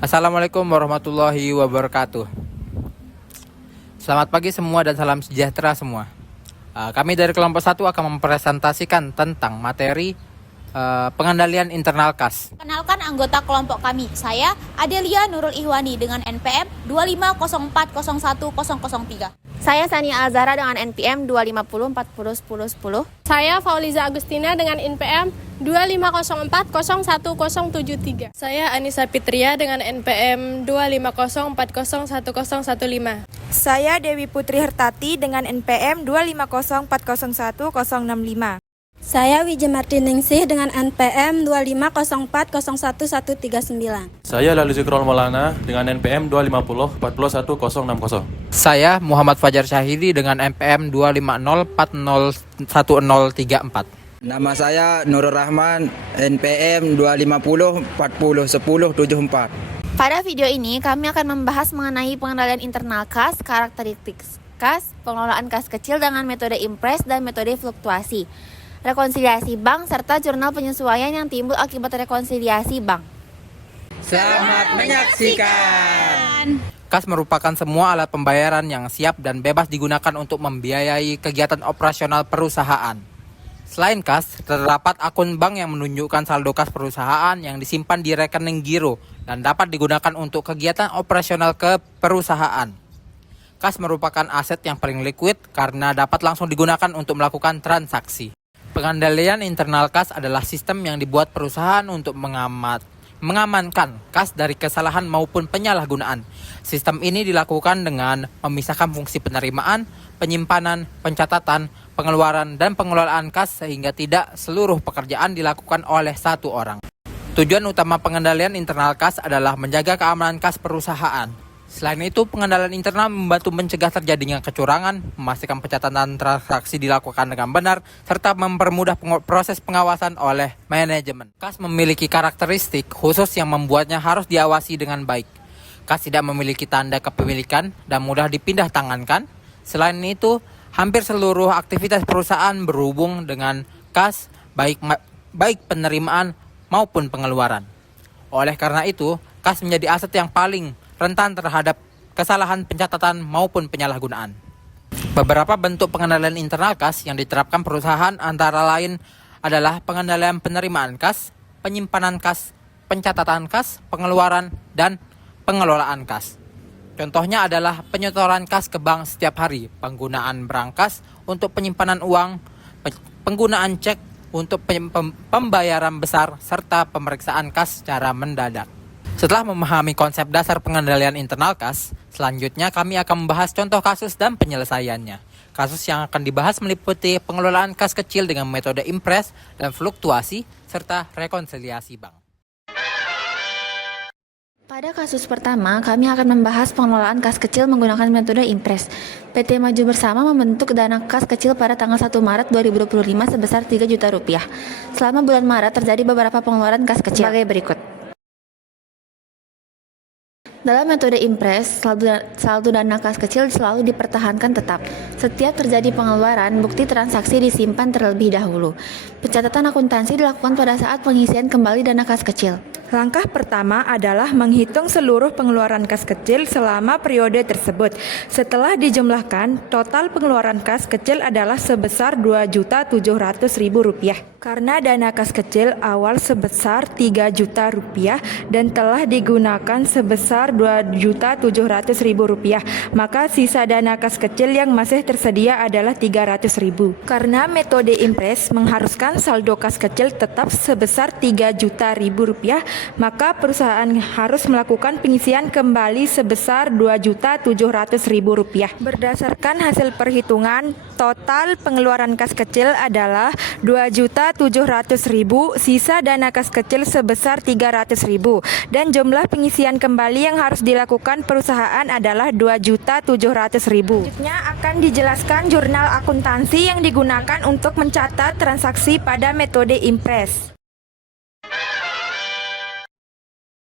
Assalamualaikum warahmatullahi wabarakatuh. Selamat pagi semua dan salam sejahtera semua. Kami dari kelompok 1 akan mempresentasikan tentang materi pengendalian internal kas. Kenalkan anggota kelompok kami. Saya Adelia Nurul Ihwani dengan NPM 250401003. Saya Sania Azhara dengan NPM 250401010. Saya Fauliza Agustina dengan NPM 250401073. Saya Anissa Fitria dengan NPM 250401015. Saya Dewi Putri Hertati dengan NPM 250401065. Saya Wija Martiningsih dengan NPM 250401139. Saya Lalu Zikrul Maulana dengan NPM 250401060. Saya Muhammad Fajar Syahidi dengan NPM 250401034. Nama saya Nurul Rahman, NPM 250401074. Pada video ini kami akan membahas mengenai pengendalian internal kas, karakteristik kas, pengelolaan kas kecil dengan metode impres dan metode fluktuasi, rekonsiliasi bank, serta jurnal penyesuaian yang timbul akibat rekonsiliasi bank. Selamat menyaksikan. Kas merupakan semua alat pembayaran yang siap dan bebas digunakan untuk membiayai kegiatan operasional perusahaan. Selain kas, terdapat akun bank yang menunjukkan saldo kas perusahaan yang disimpan di rekening giro dan dapat digunakan untuk kegiatan operasional ke perusahaan. Kas merupakan aset yang paling liquid karena dapat langsung digunakan untuk melakukan transaksi. Pengendalian internal kas adalah sistem yang dibuat perusahaan untuk mengamankan kas dari kesalahan maupun penyalahgunaan. Sistem ini dilakukan dengan memisahkan fungsi penerimaan, penyimpanan, pencatatan, pengeluaran, dan pengelolaan kas sehingga tidak seluruh pekerjaan dilakukan oleh satu orang. Tujuan utama pengendalian internal kas adalah menjaga keamanan kas perusahaan. Selain itu, pengendalian internal membantu mencegah terjadinya kecurangan, memastikan pencatatan transaksi dilakukan dengan benar, serta mempermudah proses pengawasan oleh manajemen. Kas memiliki karakteristik khusus yang membuatnya harus diawasi dengan baik. Kas tidak memiliki tanda kepemilikan dan mudah dipindah tangankan. Selain itu, hampir seluruh aktivitas perusahaan berhubung dengan kas, baik penerimaan maupun pengeluaran. Oleh karena itu, kas menjadi aset yang paling rentan terhadap kesalahan pencatatan maupun penyalahgunaan. Beberapa bentuk pengendalian internal kas yang diterapkan perusahaan antara lain adalah pengendalian penerimaan kas, penyimpanan kas, pencatatan kas, pengeluaran, dan pengelolaan kas. Contohnya adalah penyetoran kas ke bank setiap hari, penggunaan berangkas untuk penyimpanan uang, penggunaan cek untuk pembayaran besar, serta pemeriksaan kas secara mendadak. Setelah memahami konsep dasar pengendalian internal kas, selanjutnya kami akan membahas contoh kasus dan penyelesaiannya. Kasus yang akan dibahas meliputi pengelolaan kas kecil dengan metode impres dan fluktuasi, serta rekonsiliasi bank. Pada kasus pertama, kami akan membahas pengelolaan kas kecil menggunakan metode impres. PT Maju Bersama membentuk dana kas kecil pada tanggal 1 Maret 2025 sebesar 3 juta rupiah. Selama bulan Maret terjadi beberapa pengeluaran kas kecil sebagai berikut. Dalam metode impres, saldo dana kas kecil selalu dipertahankan tetap. Setiap terjadi pengeluaran, bukti transaksi disimpan terlebih dahulu. Pencatatan akuntansi dilakukan pada saat pengisian kembali dana kas kecil. Langkah pertama adalah menghitung seluruh pengeluaran kas kecil selama periode tersebut. Setelah dijumlahkan, total pengeluaran kas kecil adalah sebesar Rp2.700.000. Karena dana kas kecil awal sebesar Rp3 juta dan telah digunakan sebesar Rp2.700.000, maka sisa dana kas kecil yang masih tersedia adalah Rp300.000. Karena metode impres mengharuskan saldo kas kecil tetap sebesar Rp3 juta, maka perusahaan harus melakukan pengisian kembali sebesar Rp2.700.000. Berdasarkan hasil perhitungan, total pengeluaran kas kecil adalah Rp2.700.000, sisa dana kas kecil sebesar Rp300.000, dan jumlah pengisian kembali yang harus dilakukan perusahaan adalah Rp2.700.000. Selanjutnya akan dijelaskan jurnal akuntansi yang digunakan untuk mencatat transaksi pada metode impres.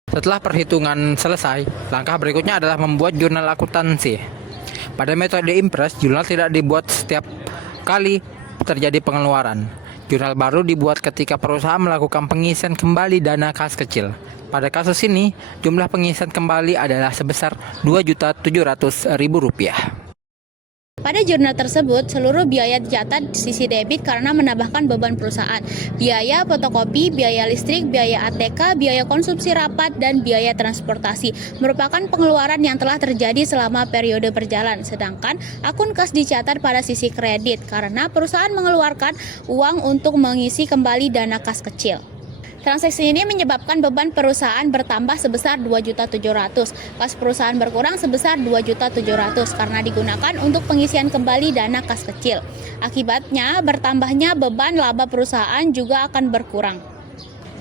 Setelah perhitungan selesai, langkah berikutnya adalah membuat jurnal akuntansi. Pada metode impres, jurnal tidak dibuat setiap kali terjadi pengeluaran. Jurnal baru dibuat ketika perusahaan melakukan pengisian kembali dana kas kecil. Pada kasus ini, jumlah pengisian kembali adalah sebesar Rp2.700.000. Pada jurnal tersebut, seluruh biaya dicatat di sisi debit karena menambahkan beban perusahaan. Biaya fotokopi, biaya listrik, biaya ATK, biaya konsumsi rapat, dan biaya transportasi merupakan pengeluaran yang telah terjadi selama periode berjalan. Sedangkan akun kas dicatat pada sisi kredit karena perusahaan mengeluarkan uang untuk mengisi kembali dana kas kecil. Transaksi ini menyebabkan beban perusahaan bertambah sebesar Rp2.700.000, kas perusahaan berkurang sebesar Rp2.700.000 karena digunakan untuk pengisian kembali dana kas kecil. Akibatnya, bertambahnya beban laba perusahaan juga akan berkurang.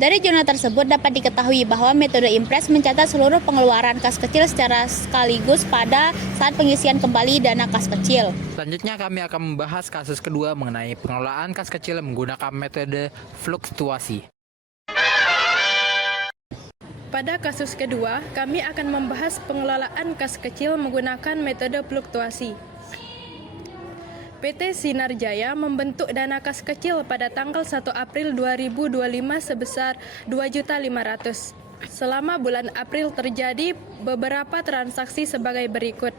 Dari jurnal tersebut dapat diketahui bahwa metode Impress mencatat seluruh pengeluaran kas kecil secara sekaligus pada saat pengisian kembali dana kas kecil. Selanjutnya kami akan membahas kasus kedua mengenai pengelolaan kas kecil menggunakan metode fluktuasi. Pada kasus kedua, kami akan membahas pengelolaan kas kecil menggunakan metode fluktuasi. PT Sinar Jaya membentuk dana kas kecil pada tanggal 1 April 2025 sebesar Rp2.500.000. Selama bulan April terjadi beberapa transaksi sebagai berikut.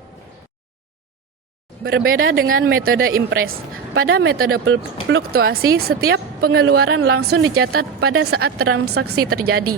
Berbeda dengan metode Impress. Pada metode fluktuasi, setiap pengeluaran langsung dicatat pada saat transaksi terjadi.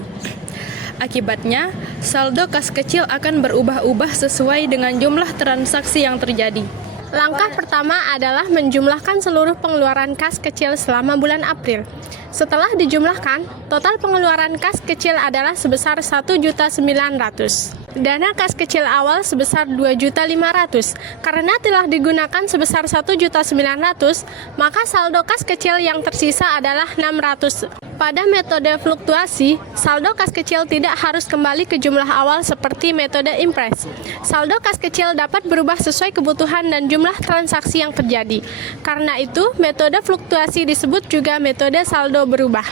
Akibatnya, saldo kas kecil akan berubah-ubah sesuai dengan jumlah transaksi yang terjadi. Langkah pertama adalah menjumlahkan seluruh pengeluaran kas kecil selama bulan April. Setelah dijumlahkan, total pengeluaran kas kecil adalah sebesar Rp1.900.000. Dana kas kecil awal sebesar Rp2.500.000. Karena telah digunakan sebesar Rp1.900.000, maka saldo kas kecil yang tersisa adalah Rp600.000. Pada metode fluktuasi, saldo kas kecil tidak harus kembali ke jumlah awal seperti metode Impress. Saldo kas kecil dapat berubah sesuai kebutuhan dan jumlah transaksi yang terjadi. Karena itu, metode fluktuasi disebut juga metode saldo berubah.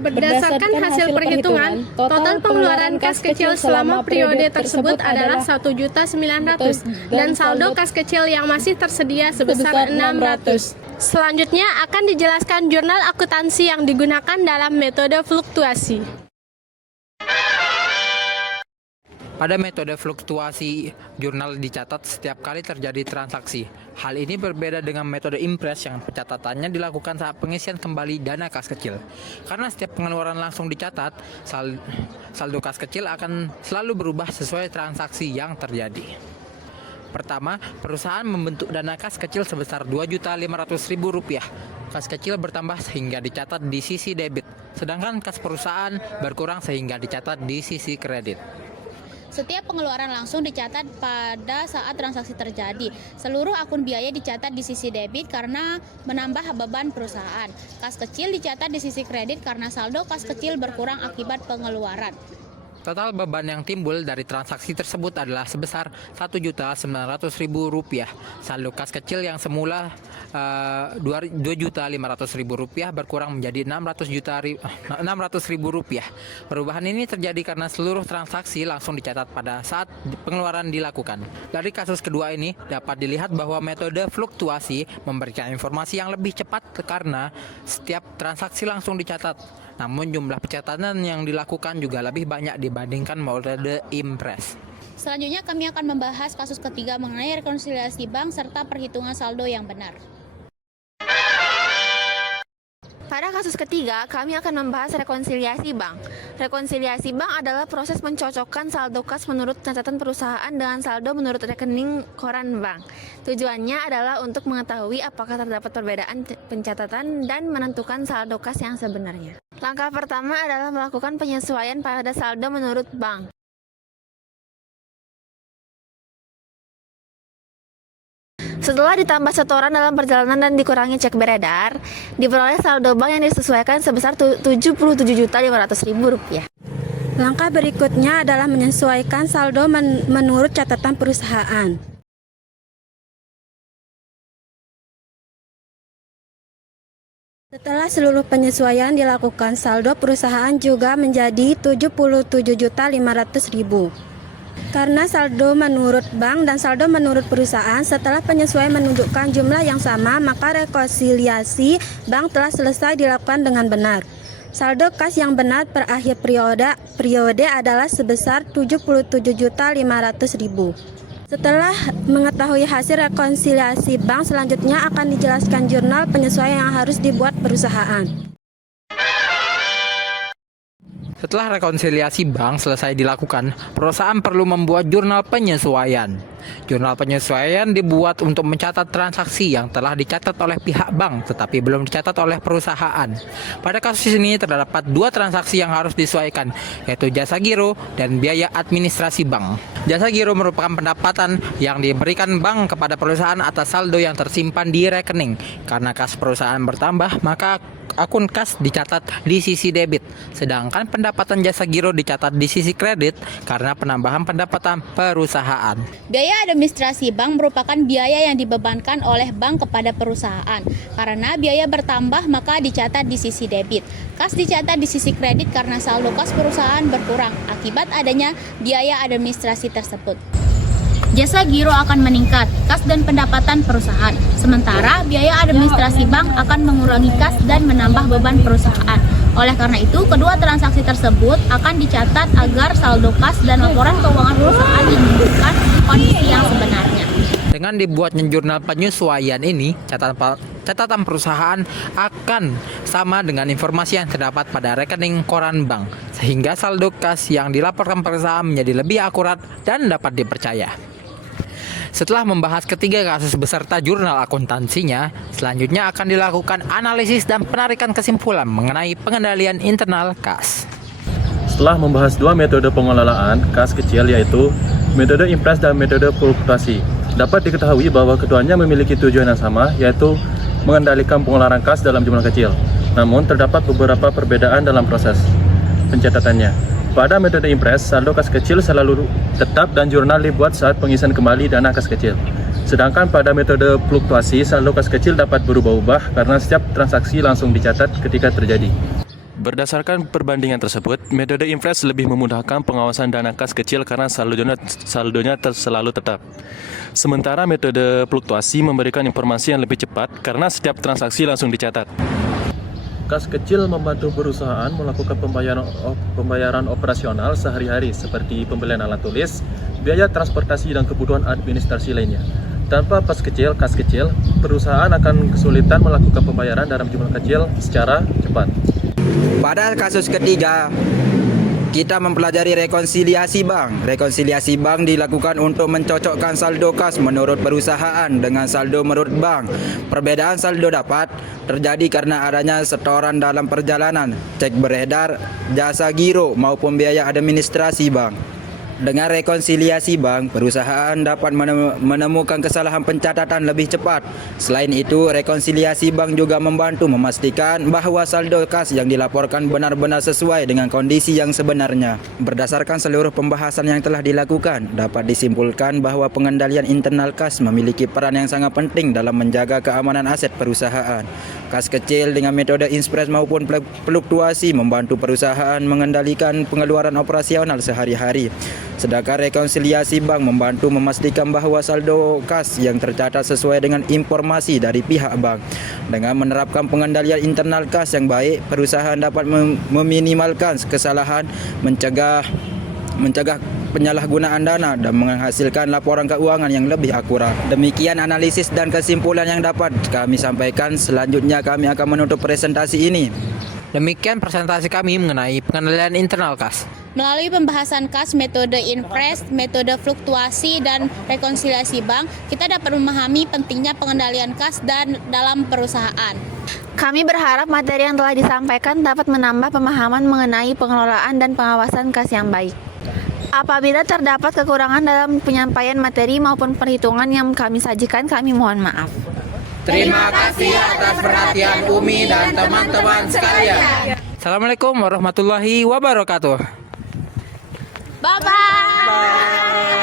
Berdasarkan hasil perhitungan, total pengeluaran kas kecil selama periode tersebut adalah Rp1.900.000 dan saldo kas kecil yang masih tersedia sebesar Rp600.000. Selanjutnya akan dijelaskan jurnal akuntansi yang digunakan dalam metode fluktuasi. Pada metode fluktuasi, jurnal dicatat setiap kali terjadi transaksi. Hal ini berbeda dengan metode Impress yang pencatatannya dilakukan saat pengisian kembali dana kas kecil. Karena setiap pengeluaran langsung dicatat, saldo kas kecil akan selalu berubah sesuai transaksi yang terjadi. Pertama, perusahaan membentuk dana kas kecil sebesar Rp2.500.000. Kas kecil bertambah sehingga dicatat di sisi debit, sedangkan kas perusahaan berkurang sehingga dicatat di sisi kredit. Setiap pengeluaran langsung dicatat pada saat transaksi terjadi. Seluruh akun biaya dicatat di sisi debit karena menambah beban perusahaan. Kas kecil dicatat di sisi kredit karena saldo kas kecil berkurang akibat pengeluaran. Total beban yang timbul dari transaksi tersebut adalah sebesar Rp1.900.000. Saldo kas kecil yang semula Rp2.500.000 berkurang menjadi Rp600.000. Perubahan ini terjadi karena seluruh transaksi langsung dicatat pada saat pengeluaran dilakukan. Dari kasus kedua ini dapat dilihat bahwa metode fluktuasi memberikan informasi yang lebih cepat karena setiap transaksi langsung dicatat. Namun jumlah pencatatan yang dilakukan juga lebih banyak dibandingkan metode Impress. Selanjutnya kami akan membahas kasus ketiga mengenai rekonsiliasi bank serta perhitungan saldo yang benar. Pada kasus ketiga, kami akan membahas rekonsiliasi bank. Rekonsiliasi bank adalah proses mencocokkan saldo kas menurut catatan perusahaan dengan saldo menurut rekening koran bank. Tujuannya adalah untuk mengetahui apakah terdapat perbedaan pencatatan dan menentukan saldo kas yang sebenarnya. Langkah pertama adalah melakukan penyesuaian pada saldo menurut bank. Setelah ditambah setoran dalam perjalanan dan dikurangi cek beredar, diperoleh saldo bank yang disesuaikan sebesar Rp77.500.000. Langkah berikutnya adalah menyesuaikan saldo menurut catatan perusahaan. Setelah seluruh penyesuaian dilakukan, saldo perusahaan juga menjadi Rp77.500.000. Karena saldo menurut bank dan saldo menurut perusahaan setelah penyesuaian menunjukkan jumlah yang sama, maka rekonsiliasi bank telah selesai dilakukan dengan benar. Saldo kas yang benar per akhir periode adalah sebesar 77.500.000. Setelah mengetahui hasil rekonsiliasi bank, selanjutnya akan dijelaskan jurnal penyesuaian yang harus dibuat perusahaan. Setelah rekonsiliasi bank selesai dilakukan, perusahaan perlu membuat jurnal penyesuaian. Jurnal penyesuaian dibuat untuk mencatat transaksi yang telah dicatat oleh pihak bank tetapi belum dicatat oleh perusahaan. Pada kasus ini terdapat 2 transaksi yang harus disesuaikan, yaitu jasa giro dan biaya administrasi bank. Jasa giro merupakan pendapatan yang diberikan bank kepada perusahaan atas saldo yang tersimpan di rekening. Karena kas perusahaan bertambah, maka akun kas dicatat di sisi debit, sedangkan pendapatan jasa giro dicatat di sisi kredit karena penambahan pendapatan perusahaan. Biaya administrasi bank merupakan biaya yang dibebankan oleh bank kepada perusahaan. Karena biaya bertambah, maka dicatat di sisi debit. Kas dicatat di sisi kredit karena saldo kas perusahaan berkurang akibat adanya biaya administrasi tersebut. Jasa giro akan meningkat kas dan pendapatan perusahaan, sementara biaya administrasi bank akan mengurangi kas dan menambah beban perusahaan. Oleh karena itu, kedua transaksi tersebut akan dicatat agar saldo kas dan laporan keuangan perusahaan menunjukkan kondisi yang sebenarnya. Dengan dibuatnya jurnal penyesuaian ini, catatan perusahaan akan sama dengan informasi yang terdapat pada rekening koran bank, sehingga saldo kas yang dilaporkan perusahaan menjadi lebih akurat dan dapat dipercaya. Setelah membahas ketiga kasus beserta jurnal akuntansinya, selanjutnya akan dilakukan analisis dan penarikan kesimpulan mengenai pengendalian internal kas. Setelah membahas 2 metode pengelolaan kas kecil, yaitu metode impres dan metode fluktuasi, dapat diketahui bahwa keduanya memiliki tujuan yang sama, yaitu mengendalikan pengeluaran kas dalam jumlah kecil. Namun, terdapat beberapa perbedaan dalam proses pencatatannya. Pada metode impres, saldo kas kecil selalu tetap dan jurnal dibuat saat pengisian kembali dana kas kecil. Sedangkan pada metode fluktuasi, saldo kas kecil dapat berubah-ubah karena setiap transaksi langsung dicatat ketika terjadi. Berdasarkan perbandingan tersebut, metode impres lebih memudahkan pengawasan dana kas kecil karena saldonya selalu tetap. Sementara metode fluktuasi memberikan informasi yang lebih cepat karena setiap transaksi langsung dicatat. Kas kecil membantu perusahaan melakukan pembayaran operasional sehari-hari seperti pembelian alat tulis, biaya transportasi dan kebutuhan administrasi lainnya. Tanpa kas kecil, perusahaan akan kesulitan melakukan pembayaran dalam jumlah kecil secara cepat. Pada kasus ketiga, kita mempelajari rekonsiliasi bank. Rekonsiliasi bank dilakukan untuk mencocokkan saldo kas menurut perusahaan dengan saldo menurut bank. Perbedaan saldo dapat terjadi karena adanya setoran dalam perjalanan, cek beredar, jasa giro maupun biaya administrasi bank. Dengan rekonsiliasi bank, perusahaan dapat menemukan kesalahan pencatatan lebih cepat. Selain itu, rekonsiliasi bank juga membantu memastikan bahwa saldo kas yang dilaporkan benar-benar sesuai dengan kondisi yang sebenarnya. Berdasarkan seluruh pembahasan yang telah dilakukan, dapat disimpulkan bahwa pengendalian internal kas memiliki peran yang sangat penting dalam menjaga keamanan aset perusahaan. Kas kecil dengan metode impres maupun fluktuasi membantu perusahaan mengendalikan pengeluaran operasional sehari-hari. Sedangkan rekonsiliasi bank membantu memastikan bahwa saldo kas yang tercatat sesuai dengan informasi dari pihak bank. Dengan menerapkan pengendalian internal kas yang baik, perusahaan dapat meminimalkan kesalahan, mencegah penyalahgunaan dana dan menghasilkan laporan keuangan yang lebih akurat. Demikian analisis dan kesimpulan yang dapat kami sampaikan. Selanjutnya kami akan menutup presentasi ini. Demikian presentasi kami mengenai pengendalian internal kas. Melalui pembahasan kas, metode impres, metode fluktuasi, dan rekonsiliasi bank, kita dapat memahami pentingnya pengendalian kas dan dalam perusahaan. Kami berharap materi yang telah disampaikan dapat menambah pemahaman mengenai pengelolaan dan pengawasan kas yang baik. Apabila terdapat kekurangan dalam penyampaian materi maupun perhitungan yang kami sajikan, kami mohon maaf. Terima kasih atas perhatian Umi dan teman-teman sekalian. Assalamualaikum warahmatullahi wabarakatuh. Bye-bye.